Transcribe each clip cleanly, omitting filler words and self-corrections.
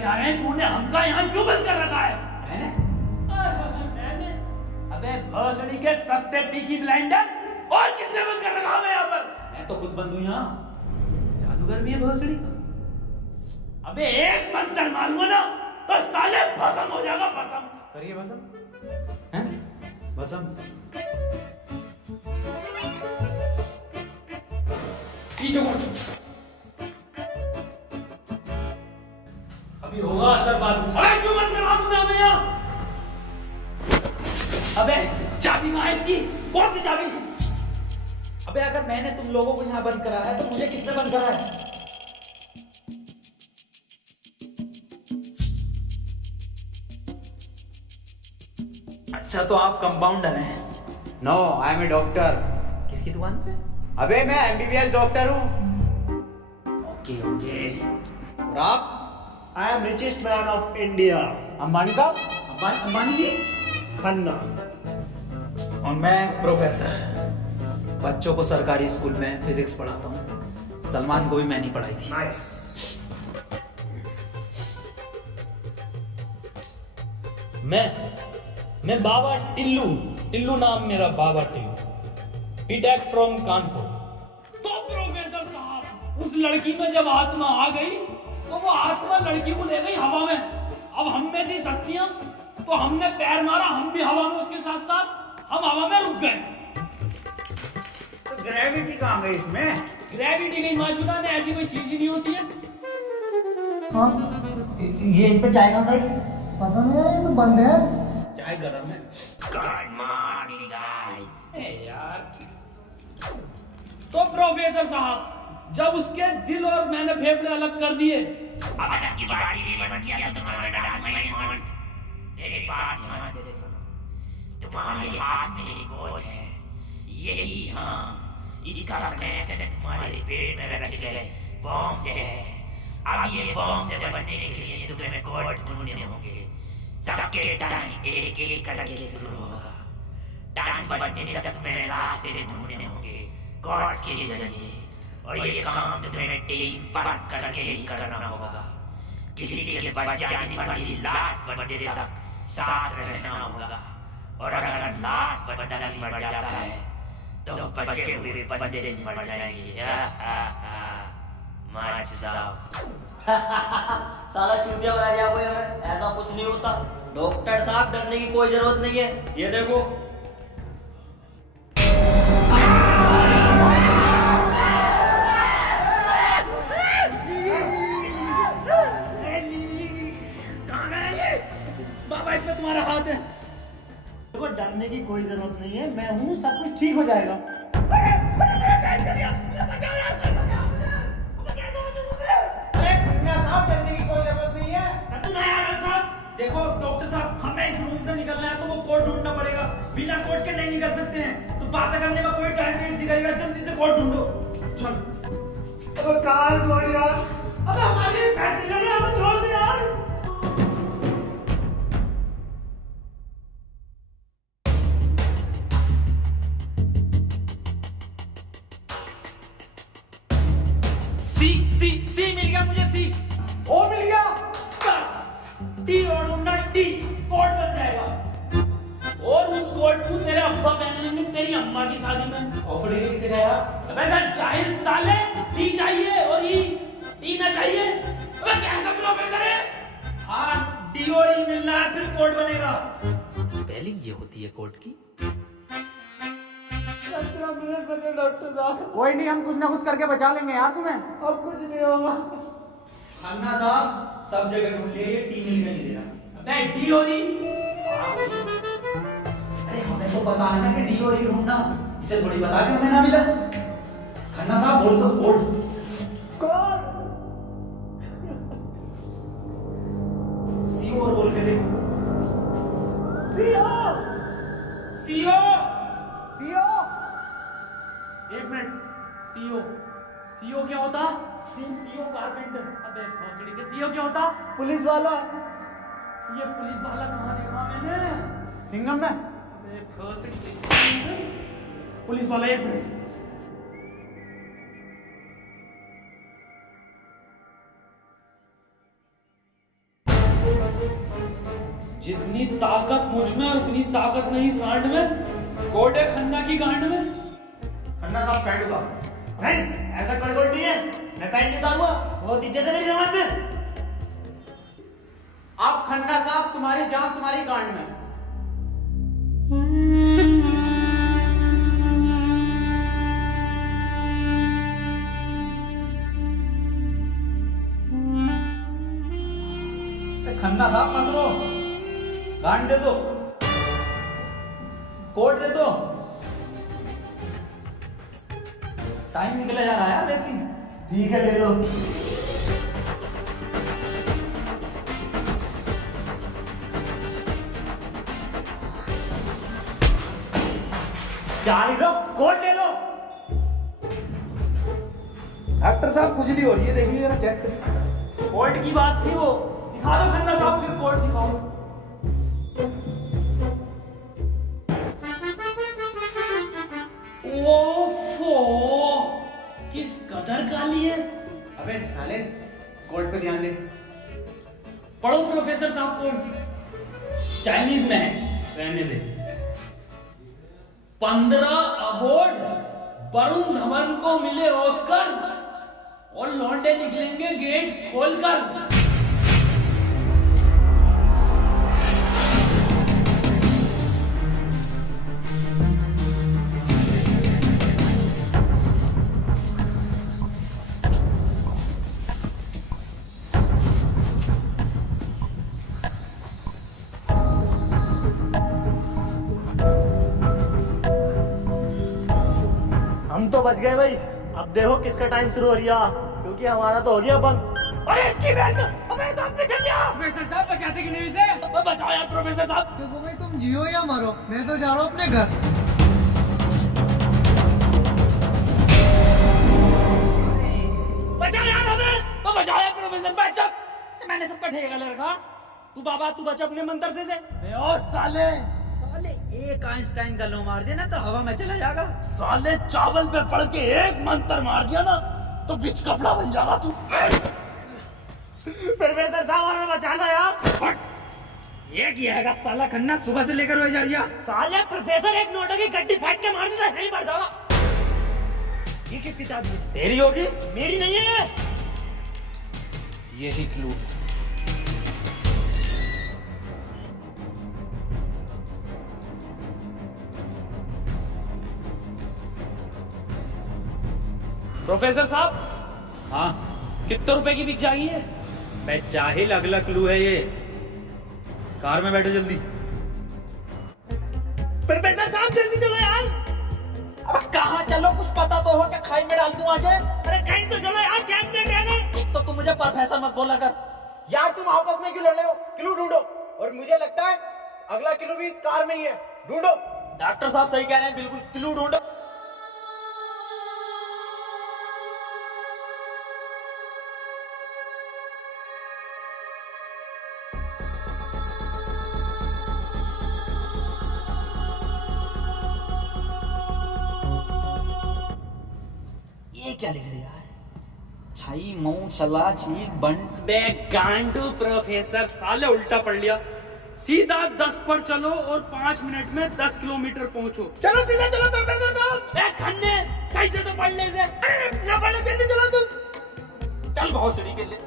चाह रहे हैं तूने हमका यहाँ क्यों बंद कर रखा है? मैंने? अबे भोसड़ी के सस्ते पीकी ब्लाइंडर, और किसने बंद कर रखा हमें यहाँ पर? मैं तो खुद बंद हूँ यहाँ। जादूगर भी है भोसड़ी का? अबे एक मंत्र मारूंगा ना तो साले भस्म हो जाएगा, भस्म। करिए भस्म। हैं? भस्म। पीछे मुड़। अभी होगा असर बाद में। अबे क्यों बंद करवा तूने हमें यहाँ? अबे चाबी कहाँ है इसकी? कौन सी चाबी? अबे अगर मैंने तुम लोगों को यहाँ बंद करा है तो मुझे किसने बंद करा है? अच्छा तो आप कंपाउंडर हैं? No, I am a doctor. किसकी दुकान पे? अबे मैं एमबीबीएस डॉक्टर हूँ। Okay okay. और आप? I am richest man of India. Ambani साहब? अंबानी जी? खन्ना। और मैं प्रोफेसर, बच्चों को सरकारी स्कूल में फिजिक्स पढ़ाता हूँ। सलमान को भी मैंने ही पढ़ाई थी। Nice. मैं बाबा टिल्लू, टिल्लू नाम मेरा, बाबा टिल्लू, बीटेक फ्रॉम कानपुर। तो प्रोफेसर साहब, उस लड़की में जब आत्मा आ गई तो वो आत्मा लड़की को ले गई हवा में। अब हम में थी शक्तियां तो हमने पैर मारा, हम भी हवा में उसके साथ साथ, हम हवा में रुक गए। तो ग्रेविटी कहाँ गई इसमें? ग्रेविटी नहीं माचुदा ने, ऐसी कोई चीज ही नहीं होती है। हाँ, ये इन पे चाय का सही पता नहीं यार, ये तो बंद है। चाय गरम है। ए यार, तो प्रोफेसर साहब, जब उसके दिल और मैंने फेफड़े अलग कर दिए, तुम्हारे हाथ में एक वॉच है, यही हाँ, इसका कनेक्शन तुम्हारे पेट में रखे गए बॉम्ब से है। अब ये बॉम्ब से बनने के लिए तुम्हें कोड ढूंढने होंगे। सबके टाइम एक एक करके शुरू होगा। टाइम बनने तक तुम्हें रास्ते ढूंढने होंगे कोड के जरिए, और ये काम तुम्हें टीम वर्क करके ही करना होगा। किसी के बच जाने वाली लास्ट बंदे तक साथ रहना होगा, और अगर लास्ट बंदा भी मर जाता है तो बचे हुए बंदे भी मर जाएंगे। साला चूतिया बना दिया कोई हमें, ऐसा कुछ नहीं होता। डॉक्टर साहब डरने की कोई जरूरत नहीं है, ये देखो। बाबा इसमें तुम्हारा हाथ है। देखो डरने की कोई जरूरत नहीं है, मैं हूँ, सब कुछ ठीक हो जाएगा। डरने की कोई जरूरत नहीं है। देखो डॉक्टर साहब, हमें इस रूम से निकलना है तो वो कोड ढूंढना पड़ेगा। बिना कोड के नहीं निकल सकते हैं, तो बात करने में कोई टाइम वेस्ट नहीं करेगा। जल्दी से कोड ढूंढो। चल। अब कार छोड़ यार, अब हमारी बैटरी लगे, हमें छोड़ दे यार। सी मिल गया मुझे। सी ओ मिल गया। बस टी और ढूंढना, टी कोड बन जाएगा। और उस कोट को तेरे अब्बा पहनेंगे तेरी अम्मा की शादी में। ऑफर देने किसे गया? अबे ना जाहिल साले, टी चाहिए और ई टी ना चाहिए। अबे कैसा प्रोफेसर है? हाँ, डी और ई मिलना है फिर कोड बनेगा। स्पेलिंग ये होती है कोड की। डॉक्टर साहब, कोई नहीं, हम कुछ ना कुछ करके बचा लेंगे यार तुम्हें। अब कुछ नहीं होगा। खन्ना साहब सब जगह ढूंढ लिए, टी मिल गई मेरा। अबे डी और ई? अरे हमें तो पता है ना कि डी और ई ढूंढना, इसे थोड़ी पता कि हमें ना मिला। खन्ना साहब बोल दो कोड। सी और बोल के देखो। सीओ। एक मिनट, सीओ, सीओ क्या होता? CO carpenter. अबे भोसड़ी के सीओ क्या होता? पुलिस वाला। ये पुलिस वाला कहाँ देखा मैंने? सिंघम में। अबे भोसड़ी, पुलिस वाला। एक मिनट, जितनी ताकत मुझ में उतनी ताकत नहीं सांड में। कोड है खन्ना की गांड में। खन्ना साहब पैंट उतारो। नहीं, ऐसा कोई कोड नहीं है, मैं पैंट नहीं उतारूंगा, बहुत इज्जत है मेरी समाज में। आप खन्ना साहब, तुम्हारी जान तुम्हारी गांड में। खन्ना साहब मत रो, गांड दे दो, कोट दे दो। टाइम निकले जा रहा है यार वैसी। ठीक है, ले लो। चाय लो, कोट ले लो। डॉक्टर साहब खुजली हो रही है, देखिए जरा चेक करिए। कोर्ट की बात थी वो, दिखा दो खन्ना साहब, फिर कोर्ट दिखाओ। ओफो, किस कदर काली है। अबे साले, कोर्ट पे ध्यान दे। पढ़ो प्रोफेसर साहब कोर्ट। चाइनीज में है, रहने दे। 15 अवार्ड वरुण धवन को मिले ऑस्कर, और लौंडे निकलेंगे गेट खोलकर। हम तो बच गए भाई। अब देखो किसका टाइम शुरू हो रहा, क्योंकि हमारा तो हो गया बंद। अरे इसकी बेल्ट, अबे काम पे चल गया। प्रोफेसर साहब बचाते कि नहीं इसे? बचाओ यार प्रोफेसर साहब। देखो भाई, तुम जियो या मरो, मैं तो जा रहा हूँ अपने घर। बचाओ यार हमें। बचाओ यार प्रोफेसर साहब। चुप, मैंने सबका ठेका ले रखा। तू बाबा, तू बचा अपने मंत्र से। ओ साले, साले एक आइंस्टाइन का लो मार देना तो हवा में चला जाएगा। साले चावल पे पड़ के एक मंत्र मार दिया ना तो बिच कपड़ा बन जाएगा तू। प्रोफेसर साहब हमें बचाना यार। ये किया है साला खन्ना, सुबह से लेकर रोए जा रही है। साले प्रोफेसर एक नोट की गड्डी फेंक के मार देता है, यहीं पड़ जावा। ये किसकी चाबी है? तेरी होगी? मेरी नहीं है। यही क्लू है। प्रोफेसर साहब, हाँ, कितने रुपए की बिक जाएगी है? मैं जाहिल, अगला क्लू है ये। कार में बैठो जल्दी। प्रोफेसर साहब जल्दी चलो यार। अब कहाँ चलो, कुछ पता तो हो, क्या खाई में डाल दूं आज? अरे कहीं तो चलो यार, चैन में रह गए। एक तो तुम मुझे प्रोफेसर मत बोला कर यार। तुम आपस में क्यों लड़ रहे हो? क्लू ढूंढो। और मुझे लगता है अगला क्लू भी इस कार में ही है, ढूंढो। डॉक्टर साहब सही कह रहे हैं, बिल्कुल क्लू ढूंढो। ये क्या लिख रहे हैं यार? छाई मऊ चला चीक बंट। बे गांडू प्रोफेसर, साले उल्टा पढ़ लिया। सीधा 10 पर चलो और 5 मिनट में 10 किलोमीटर पहुंचो। चलो सीधा चलो प्रोफेसर साहब। ए खन्ने, सही से तो पढ़ ले से। अरे ना पढ़ो, जल्दी चलो तुम। चल बहुत सीढ़ी के लिए।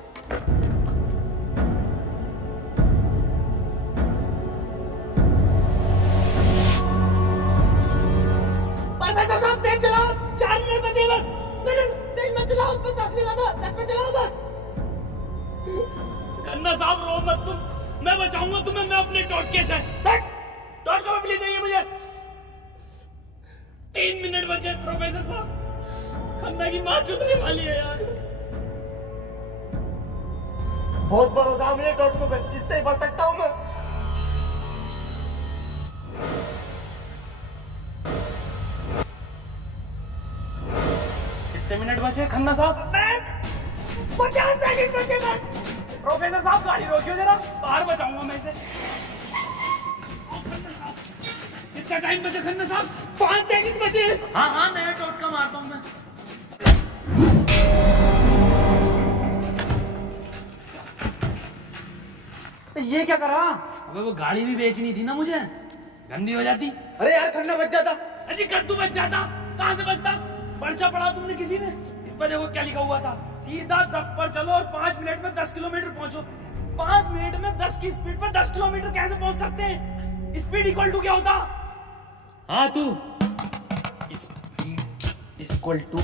प्रोफेसर साहब तेज चलाओ, 4 मिनट बचे बस। नहीं, तेज मत चलाओ, बस 10 लगा दो, 10 पे चलाओ बस। खन्ना साहब रो मत तुम, मैं बचाऊंगा तुम्हें, मैं अपने टोटके से। डॉट का बिलीव नहीं है मुझे। 3 मिनट बचे प्रोफेसर साहब, खन्ना की माँ चुदने वाली है यार। बहुत भरोसा है मुझे टोटको पे, इससे ही बच सकता हूँ मैं। कितने मिनट बचे खन्ना साहब? 50 सेकंड बचे बस। प्रोफेसर साहब गाड़ी रोकियो जरा, बाहर बचाऊंगा मैं इसे। कितना टाइम बचे खन्ना साहब? 5 सेकंड बचे। हाँ हाँ, नया टोटका मारता हूँ मैं। ये क्या करा? अबे वो गाड़ी भी बेचनी थी ना मुझे, गंदी हो जाती। अरे यार खन्ना बच जाता। अजी कद्दू बच जाता, कहाँ से बचता? पर्चा पढ़ा तुमने किसी ने? इस पर देखो क्या लिखा हुआ था, सीधा 10 पर चलो और 5 मिनट में 10 किलोमीटर पहुंचो। 5 मिनट में 10 की स्पीड पर 10 किलोमीटर कैसे पहुंच सकते हैं? स्पीड इक्वल टू क्या होता? हाँ तू equal to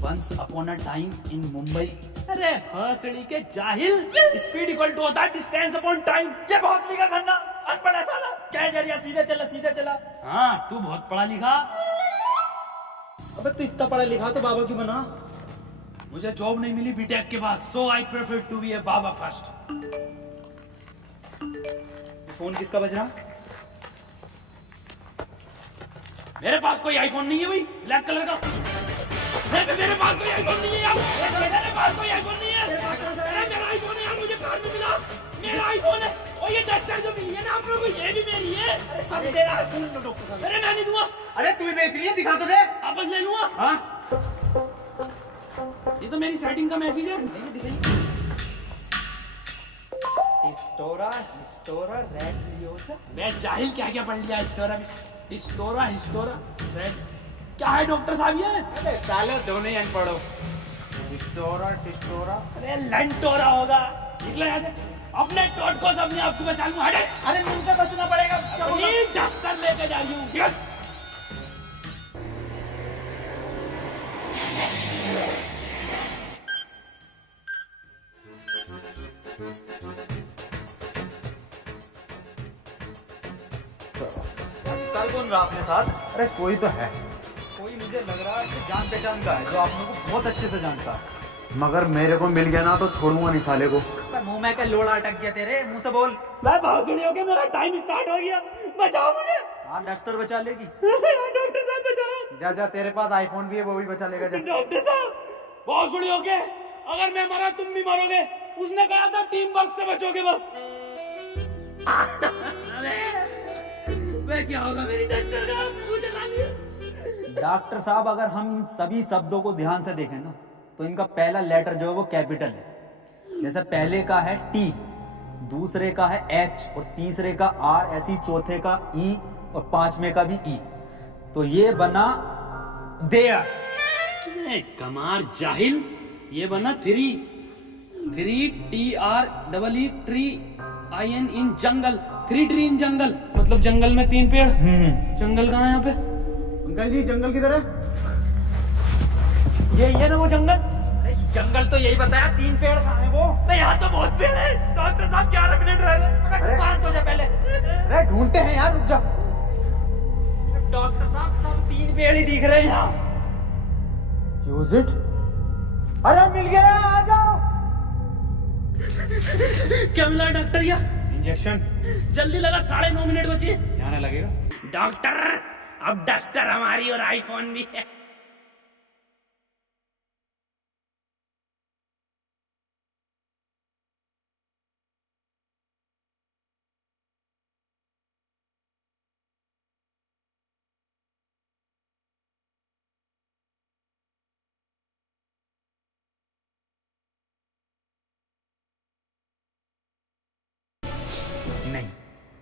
once upon a time in Mumbai. अरे भोसड़ी के जाहिल, स्पीड इक्वल टू होता है डिस्टेंस अपॉन टाइम। ये भोसड़ी का खन्ना अनपढ़ है साला। क्या है जरिया, सीधे चला सीधे चला। हाँ तू बहुत पढ़ा लिखा। अबे तू इतना पढ़ा लिखा तो बाबा क्यों बना? मुझे जॉब नहीं मिली बीटेक के बाद, so I prefer to be a baba first. Phone किसका बज रहा? मेरे पास कोई आईफोन नहीं है भाई, ब्लैक कलर का। मेरे पास कोई आईफोन नहीं है यार, मेरे पास कोई आईफोन नहीं है। मेरा आईफोन है यार, मुझे कार में मिला, मेरा आईफोन है। और ये डस्टर जो मिली है ना आप लोगों को, ये भी मेरी है। अरे सब तेरा है, फोन लो डॉक्टर साहब। अरे मैं नहीं दूंगा, अरे तू ही बेच रही है, दिखा तो दे। वापस ले लूंगा। हाँ ये तो मेरी सेटिंग का मैसेज है। हिस्टोरा रेड लियोसा। मैं जाहिल क्या क्या पढ़ लिया, हिस्टोरा रेड क्या है डॉक्टर साहब ये? अरे सालो दोनों ही अनपढ़ हो। टिस्टोरा अरे लंटोरा होगा। निकलो यहाँ से, अपने टोट को सबने आपको बचा लूंगा। हटे, अरे मुझे बचना पड़ेगा। अपनी डस्टर लेके जा रही हूँ। कल कौन रहा अपने साथ? अरे कोई तो है, कोई मुझे लग रहा है कि जान पहचान का है, जो आप लोगों को बहुत अच्छे से जानता है। मगर मेरे को मिल गया ना तो छोड़ूंगा नहीं साले को। मुंह में का लोड़ा अटक गया तेरे मुंह से बोल। मैं भोसड़ी हो गया, मेरा टाइम स्टार्ट हो गया, बचाओ मुझे। हाँ डस्टर बचा लेगी। डॉक्टर साहब बचाओ। जा जा, तेरे पास आईफोन भी है, वो भी बचा लेगा। जा डॉक्टर साहब भोसड़ी हो गए, अगर मैं मरा तुम भी मरोगे। उसने कहा था टीम वर्क से बचोगे बस। मैं क्या होगा मेरी डस्टर का, मुझे ला लिया। डॉक्टर साहब अगर हम इन सभी शब्दों को ध्यान से देखें ना, तो इनका पहला लेटर जो है वो कैपिटल है। जैसे पहले का है टी, दूसरे का है एच और तीसरे का आर, ऐसी चौथे का ई और पांचवें का भी ई। तो ये बना देयर। कमार जाहिल, ये बना 3 TREE tree IN in jungle. 3 tree in jungle मतलब जंगल में 3 पेड़। जंगल कहाँ है यहाँ पे? अंकल जी जंगल किधर है? ये ना वो जंगल। जंगल तो यही बताया, 3 पेड़ कहाँ है वो? नहीं यहाँ तो बहुत पेड़ है। डॉक्टर साहब 11 मिनट रह गए। शांत हो जा पहले। अरे ढूंढते हैं यार, रुक जा। डॉक्टर साहब सब 3 पेड़ ही दिख रहे हैं यहाँ। Use it. अरे मिल गया, आ जाओ। क्या मिला डॉक्टर? या इंजेक्शन जल्दी लगा, 9:30 मिनट बचे। ध्यान लगेगा। डॉक्टर अब डस्टर हमारी और आईफोन भी है। नहीं,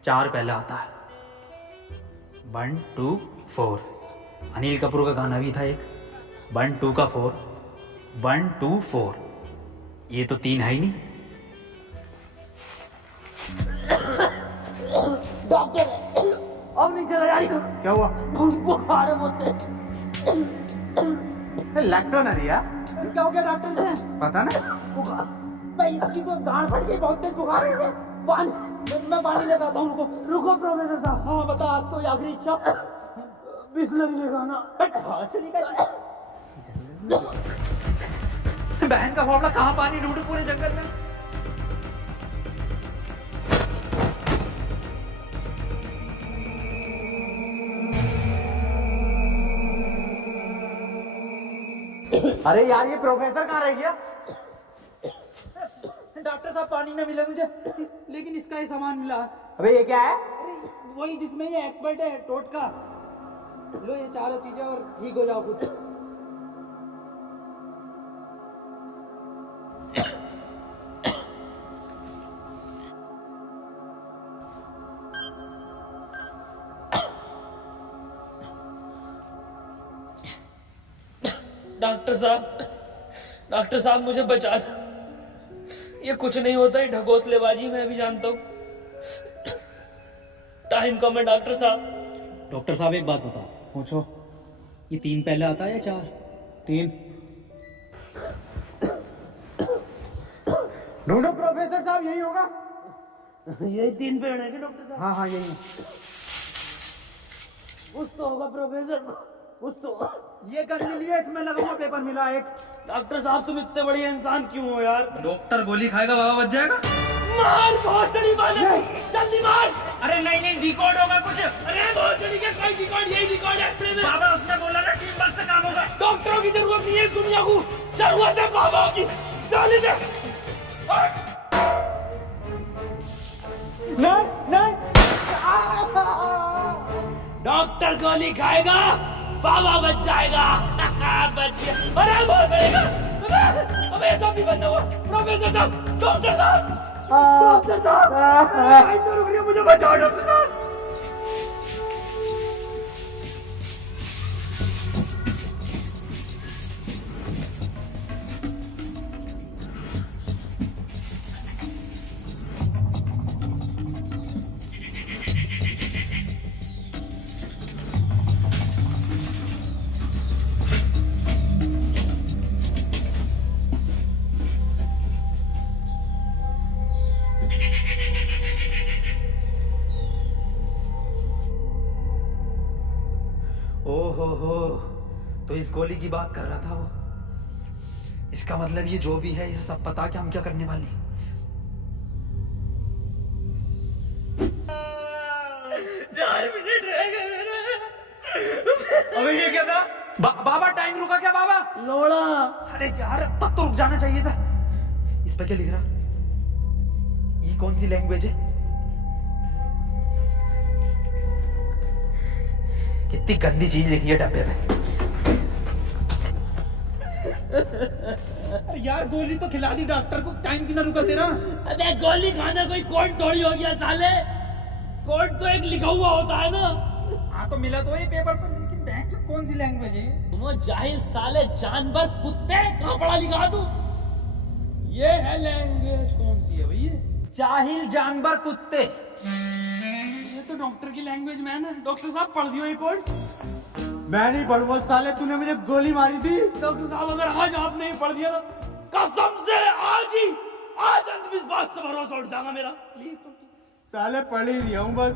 4 पहले आता है। 1 2 4। अनिल कपूर का गाना भी था एक, 1 2 का 4, 1 2 4। ये तो 3 है ही नहीं। डॉक्टर अब नहीं चला यार। क्या हुआ? बुखार है मुझे। लग तो नहीं रहा। क्या हो गया डॉक्टर से? पता ना, भाई इसकी तो गांड फट गई, बहुत तेज बुखार है। पानी, मैं पानी लेकर आता हूँ। रुको प्रोफेसर साहब। हाँ बता, आज तो आखिरी इच्छा बिस्लरी लेकर आना। बहन का फावड़ा, कहाँ पानी ढूंढू पूरे जंगल में? अरे यार ये प्रोफेसर कहाँ रह गया? डॉक्टर साहब पानी ना मिला मुझे, लेकिन इसका ही सामान मिला। अबे ये क्या है? अरे वही जिसमें ये एक्सपर्ट है, टोटका। लो ये 4 चीजें और ठीक हो जाओ खुद। डॉक्टर साहब मुझे बचा लो। ये कुछ नहीं होता, ये ढकोसलेबाजी मैं भी जानता हूँ। टाइम कम है डॉक्टर साहब। डॉक्टर साहब एक बात बताओ। पूछो। ये 3 पहले आता है या 4? 3। ढूंढो प्रोफेसर साहब, यही होगा। यही 3 पेड़ है कि डॉक्टर साहब? हाँ हाँ यही है। कुछ तो होगा प्रोफेसर, कुछ तो। ये कर लिए, इसमें लगा हुआ पेपर मिला एक। डॉक्टर साहब तुम इतने बढ़िया इंसान क्यों हो यार? डॉक्टर गोली खाएगा, बाबा बच जाएगा। मार भोसड़ी वाले, जल्दी मार। अरे नहीं डिकोड होगा कुछ। अरे भोसड़ी के कोई रिकॉर्ड, यही रिकॉर्ड है अपने में। बाबा उसने बोला ना टीम वर्क से काम होगा। डॉक्टरों की जरूरत नहीं है इस दुनिया को, जरूरत है बाबा की। जल्दी से। नहीं डॉक्टर गोली खाएगा, बाबा बच जाएगा। बच गया। अरे बहुत बढ़ेगा। अबे तो भी बंद हुआ। प्रोफेसर साहब, डॉक्टर साहब, डॉक्टर साहब, टाइम तो रुक रही है, मुझे बचाओ डॉक्टर साहब। ओहो, तो इस गोली की बात कर रहा था वो। इसका मतलब ये जो भी है, इसे सब पता कि हम क्या करने वाले हैं। 4 मिनट रह गए मेरे। अबे ये क्या था? बाबा टाइम रुका क्या बाबा? लोड़ा। अरे यार अब तक तो रुक जाना चाहिए था। इस पे क्या लिख रहा? ये कौन सी लैंग्वेज है? कितनी गंदी चीज लिखी है डब्बे में। अरे यार गोली तो खिला दी डॉक्टर को, टाइम क्यों ना रुका तेरा? अबे गोली खाना कोई कोड थोड़ी हो गया साले। कोड तो एक लिखा हुआ होता है ना। हाँ तो मिला तो ये पेपर पर, लेकिन बैंक कौन सी लैंग्वेज है? तुम जाहिल साले, जानवर कुत्ते, कहाँ पढ़ा लिखा तू? ये है लैंग्वेज कौन सी है भैया? जाहिल जानवर कुत्ते। ये तो डॉक्टर की लैंग्वेज में है ना। डॉक्टर साहब पढ़ दियो ये कोड। मैं नहीं पढ़ूंगा साले, तूने मुझे गोली मारी थी। डॉक्टर साहब अगर आज आपने ही पढ़ दिया ना, कसम से आज अंधविश्वास से भरोसा उठ जाएगा मेरा। प्लीज साले पढ़ ही रहा हूँ बस।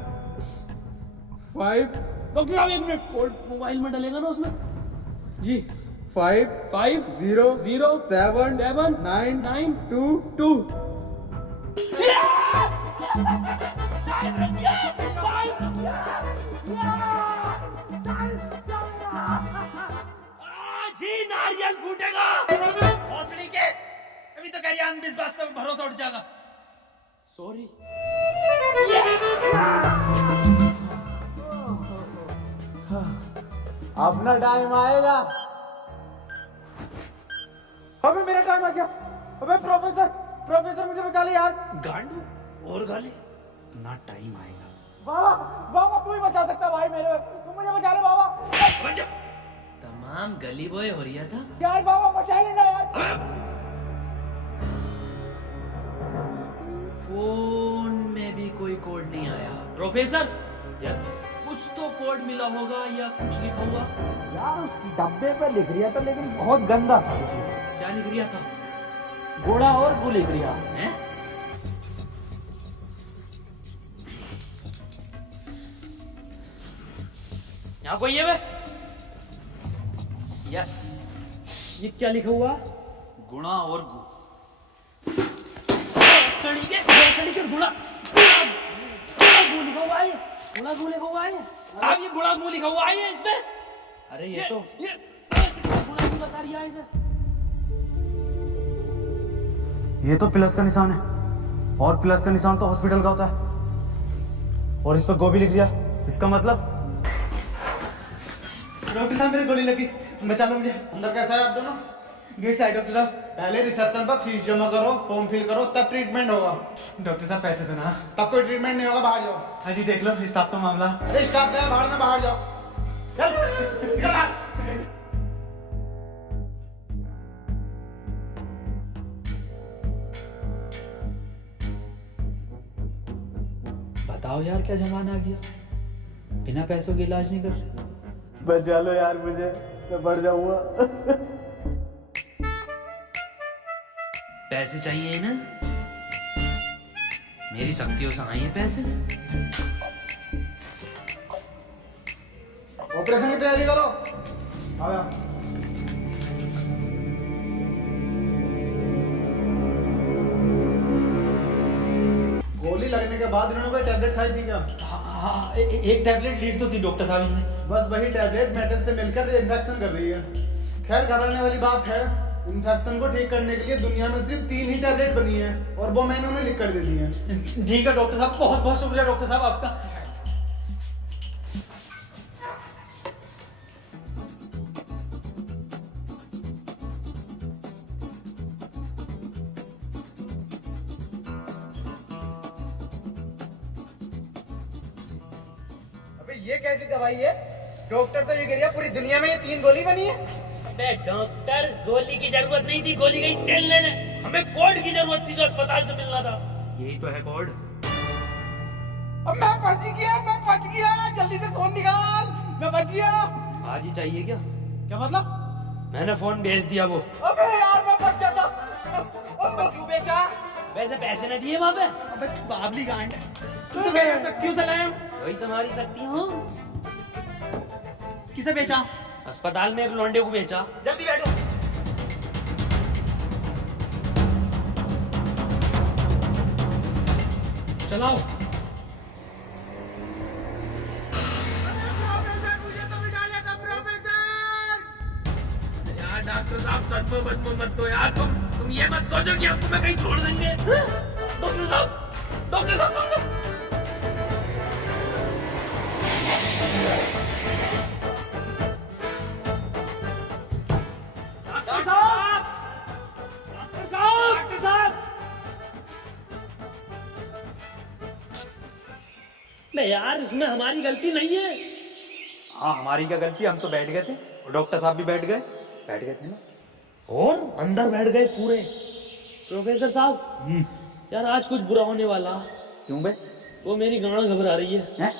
5 डॉक्टर साहब 1 मिनट, कोड मोबाइल में डलेगा ना उसमें जी। 5 5 0 0 7 7 9 9 2 2। आज ही नारियल फूटेगा। भोसड़ी के, अभी तो कह रही अंधविश्वास से भरोसा उठ जाएगा। सॉरी। अपना टाइम आएगा। अबे मेरा टाइम आ गया। अबे प्रोफेसर मुझे बचा ले यार। गांडू और गाली ना, टाइम आएगा। बाबा तू ही बचा सकता भाई मेरे, तू मुझे बचा ले बाबा। तमाम गली बॉय हो रहा था यार बाबा बचा लेना यार। फोन में भी कोई कोड नहीं आया। Professor, yes. कुछ तो कोड मिला होगा या कुछ लिखा हुआ? यार उस डब्बे पे लिख रिया था, लेकिन बहुत गंदा था कुछ। क्या लिख रिया था? गोड़ा और गु लिख रिया हैं? यहाँ कोई है बे? यस। ये क्या लिखा हुआ? गुणा और गु। सड़ी के गुड़ा गु लिखा हुआ है। गुड़ा गु लिखा हुआ है। अब ये गुड़ा गु लिखा हुआ है इसमें। अरे ये गुड़ा गु लगा दिया है इसे। ये तो प्लस का निशान है, और प्लस का निशान तो हॉस्पिटल का होता है, और इस पर गोभी लिख दिया। इसका मतलब डॉक्टर साहब मेरी गोली लगी, बचा लो मुझे। अंदर कैसा है आप दोनों? गेट से आए डॉक्टर साहब। पहले रिसेप्शन पर फीस जमा करो, फॉर्म फिल करो, तब ट्रीटमेंट होगा। डॉक्टर साहब पैसे दो ना। तब कोई ट्रीटमेंट नहीं होगा, बाहर जाओ। हाँ जी देख लो स्टाफ का मामला। अरे स्टाफ गया बाहर में, बाहर जाओ। चल निकल बाहर। बताओ यार क्या जमाना आ गया, बिना पैसों के इलाज नहीं कर रहे। बचा लो यार मुझे, मैं मर जाऊंगा। पैसे चाहिए ना, मेरी शक्तियों से आए हैं पैसे। ऑपरेशन की तैयारी करो। आओ यार। गोली लगने के बाद इन्होंने कोई टैबलेट खाई थी क्या? हाँ, एक टैबलेट लीड तो थी डॉक्टर साहब इनने। बस वही टैबलेट मेटल से मिलकर इन्फेक्शन कर रही है। खैर घबराने वाली बात है, इन्फेक्शन को ठीक करने के लिए दुनिया में सिर्फ 3 ही टैबलेट बनी है और वो मैंने उन्हें लिख कर दे दी है। ठीक है डॉक्टर साहब, बहुत बहुत शुक्रिया डॉक्टर साहब आपका। अबे ये कैसी दवाई है? डॉक्टर तो ये कह रहा पूरी दुनिया में ये 3 गोली बनी है। अबे डॉक्टर, गोली की जरूरत नहीं थी, गोली गई तेल लेने। हमें कोड की जरूरत थी जो अस्पताल से मिलना था। यही तो है कोड। अब मैं फंस गया, जल्दी से फोन निकाल, मैं बच गया। आज ही चाहिए क्या? क्या मतलब? मैंने फोन भेज दिया वो। अबे यार मैं बच जाता। क्यों बेचा? वैसे पैसे न दिए वहाँ पे? अबे बाबली गांड, तू तो कह सकती हो सलाह। वही तुम्हारी शक्ति हो। किसे बेचा? अस्पताल में एक लौंडे को बेचा। जल्दी बैठो। चलाओ। यार डॉक्टर साहब सच में मत दो यार, तुम ये मत सोचो कि आपको मैं कहीं छोड़ देंगे। डॉक्टर साहब यार इसमें हमारी गलती नहीं है। हाँ हमारी क्या गलती, हम तो बैठ गए थे और डॉक्टर साहब भी बैठ गए थे ना, और अंदर बैठ गए पूरे। प्रोफेसर साहब, यार आज कुछ बुरा होने वाला। क्यों बे? वो मेरी गांड घबरा रही है।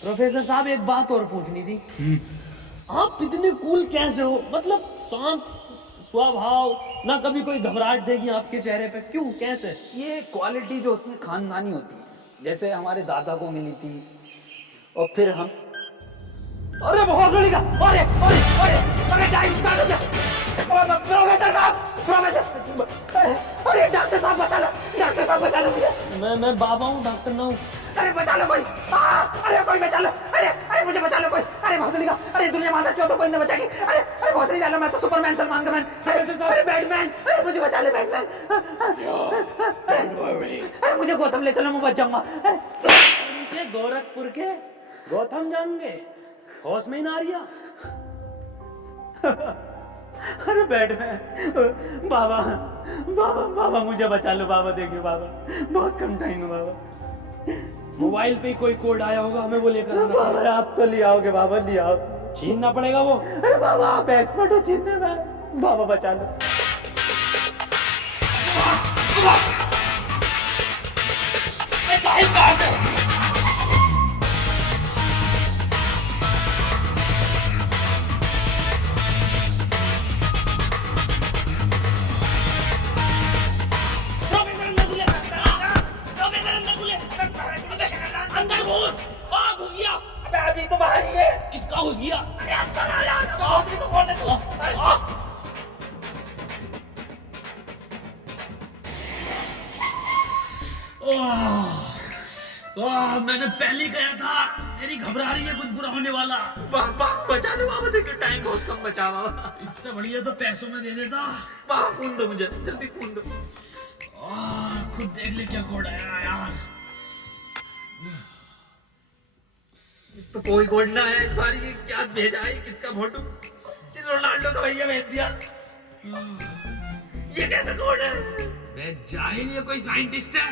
प्रोफेसर साहब एक बात और पूछनी थी। आप इतने कूल कैसे हो? मतलब शांत स्वभाव, ना कभी कोई घबराहट देगी आपके चेहरे पे, क्यों कैसे? ये क्वालिटी जो होती है खानदानी होती है, जैसे हमारे दादा को मिली थी और फिर हम। अरे बहुत बड़ी का, अरे टाइम स्टार्ट हो गया। प्रोफेसर साहब, अरे डॉक्टर साहब बचा लो मुझे। मैं बाबा हूँ, डॉक्टर ना हूँ। अरे बचा लो कोई, अरे कोई बचा लो, अरे मुझे बचा लो कोई। अरे भोसड़ी का, अरे दुनिया माता क्यों तो कोई नहीं बचाएगी। अरे भोसड़ी वाला, मैं तो सुपरमैन, सलमान का मैन। अरे बैटमैन, अरे मुझे बचा ले बैटमैन। अरे मुझे गौतम ले चलो, मैं बच जाऊंगा। गोरखपुर के गौतम जाएंगे, होश में ही ना रिया। अरे बैटमैन, बाबा मुझे बचा लो बाबा, देखिए बाबा बहुत कम टाइम है बाबा। मोबाइल पे कोई कोड आया होगा, हमें वो लेकर आना बाबा पड़ेगा। आप तो ले आओगे बाबा, ले आओ। छीनना पड़ेगा वो। अरे बाबा आप एक्सपर्ट हो छीनने में, बाबा बचा लो। अंदर घुस गया। अभी तो बाहर ही है, इसका घुस गया। अरे अंदर आ यार, तो खोलने दो। मैंने पहले ही कहा था, मेरी घबरा रही है, कुछ बुरा होने वाला। बाबा बचा लो बाबा, देखो टाइम बहुत कम बचा बाबा। इससे बढ़िया तो पैसों में दे देता। बाबा फोन दो मुझे, जल्दी फोन दो। खुद देख ले क्या कोड आया यार। तो कोई कोड ना है इस बार, ये क्या भेजा है, किसका फोटो? रोनाल्डो का भैया भेज दिया। ये कैसा कोड है? मैं जाहिल, ये कोई साइंटिस्ट है?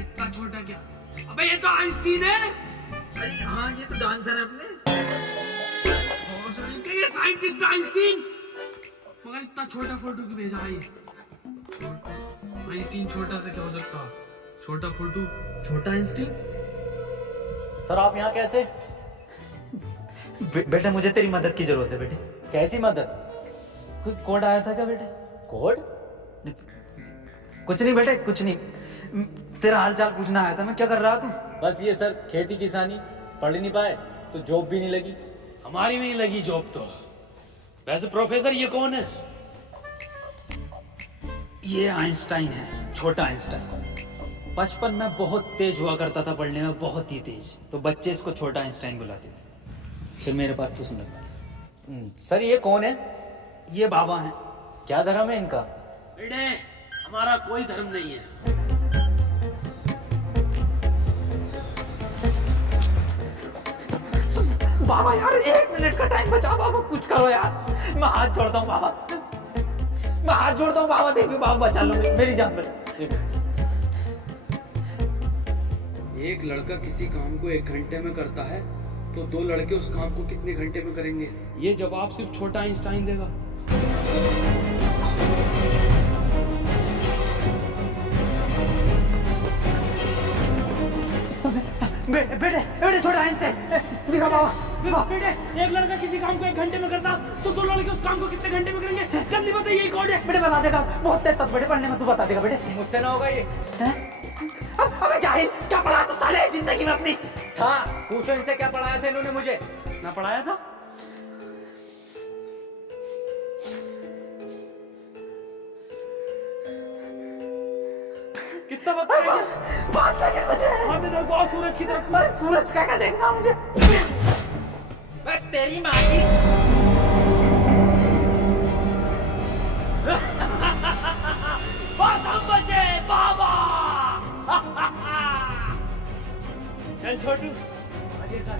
इतना छोटा क्या? अबे ये तो आइंस्टीन है। अरे हाँ ये तो डांसर है अपने। ये साइंटिस्ट आइंस्टीन, मगर इतना छोटा फोटो क्यों भेजा है? आइंस्टीन छोटा से क्या हो सकता? छोटा फोटो, छोटा आइंस्टीन? सर आप यहाँ कैसे? बेटे मुझे तेरी मदद की जरूरत है बेटे। कैसी मदद? कोई कोड आया था क्या बेटे? कोड? कुछ नहीं बेटे, कुछ नहीं। तेरा हाल चाल पूछना आया था मैं। क्या कर रहा तू? बस ये सर खेती किसानी, पढ़ नहीं पाए तो जॉब भी नहीं लगी। हमारी नहीं लगी जॉब तो। वैसे प्रोफेसर ये कौन है? ये आइंस्टाइन है, छोटा आइंस्टाइन। बचपन में बहुत तेज हुआ करता था पढ़ने में, बहुत ही तेज, तो बच्चे इसको छोटा आइंस्टाइन बुलाते थे। फिर मेरे पास पूछने लगा। सर ये कौन है? ये बाबा हैं। क्या धर्म है इनका? बेटे हमारा कोई धर्म नहीं है। बाबा यार 1 मिनट का टाइम बचा, बाबा कुछ करो यार। मैं हाथ जोड़ता हूँ बाबा, मैं हाथ जोड़ता हूँ बाबा। देखिए बाबा बचा लो मेरी जान बचा। एक लड़का किसी काम को 1 घंटे में करता है तो 2 लड़के उस काम को कितने घंटे में करेंगे? ये जवाब सिर्फ छोटा आइंस्टाइन देगा। बेटे बेटे बेटे छोटा आइंस्टाइन दिखा बाबा। बेटे एक लड़का किसी काम को 1 घंटे में करता तो 2 लड़के उस काम को कितने घंटे में करेंगे? जल्दी बताइए यही कोड है। बेटे बता देगा, बहुत तेज बेटे पढ़ने में, तू बता देगा बेटे। मुझसे ना होगा ये। अबे जाहिल, क्या पढ़ा तू साले जिंदगी में अपनी? हाँ पूछो इनसे क्या पढ़ाया था इन्होंने मुझे। ना पढ़ाया था? कितना वक्त है? 5 सेकंड बचे हैं। हाँ तो देखो सूरज की तरफ। अरे सूरज क्या देखना मुझे? बस तेरी माँ की। बस हम बचे बाबा। चल छोटू आगे का।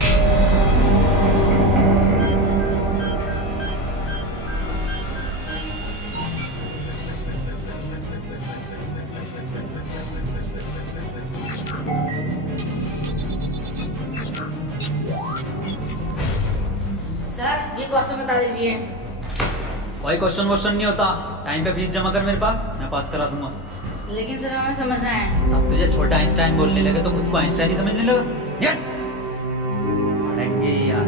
सर ये क्वेश्चन बता दीजिए। भाई क्वेश्चन वोश्चन नहीं होता, टाइम पे फीस जमा कर मेरे पास, मैं पास करा दूंगा। लेकिन सर हमें समझना है। अब तुझे छोटा आइंस्टाइन बोलने लगे तो खुद को आइंस्टाइन ही समझने लगा यार। पढ़ेंगे यार।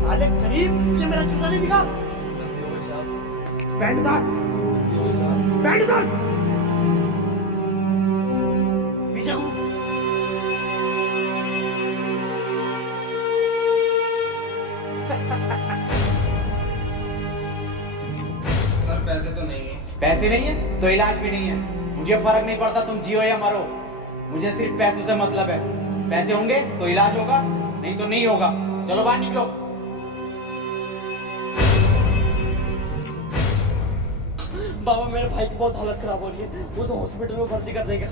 साले करीब, मुझे मेरा जूता नहीं दिखा। पैंट उतार, पैंट उतार, पीछे घूम। सर पैसे तो नहीं है। पैसे नहीं है तो इलाज भी नहीं है। मुझे फर्क नहीं पड़ता तुम जियो या मरो, मुझे सिर्फ पैसों से मतलब है। पैसे होंगे तो इलाज होगा, नहीं तो नहीं होगा। चलो बाहर निकलो। बाबा मेरे भाई की बहुत हालत खराब हो रही है, उसे हॉस्पिटल में भर्ती कर देगा।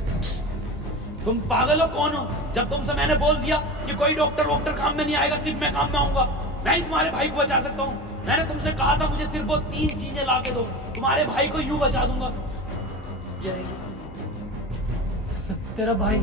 तुम पागल हो कौन हो? जब तुमसे मैंने बोल दिया कि कोई डॉक्टर वॉक्टर काम में नहीं आएगा, सिर्फ मैं काम में आऊंगा। मैं ही तुम्हारे भाई को बचा सकता हूँ। मैंने तुमसे कहा था मुझे सिर्फ वो 3 चीजें ला के दो, तुम्हारे भाई को यूं बचा दूंगा। तेरा भाई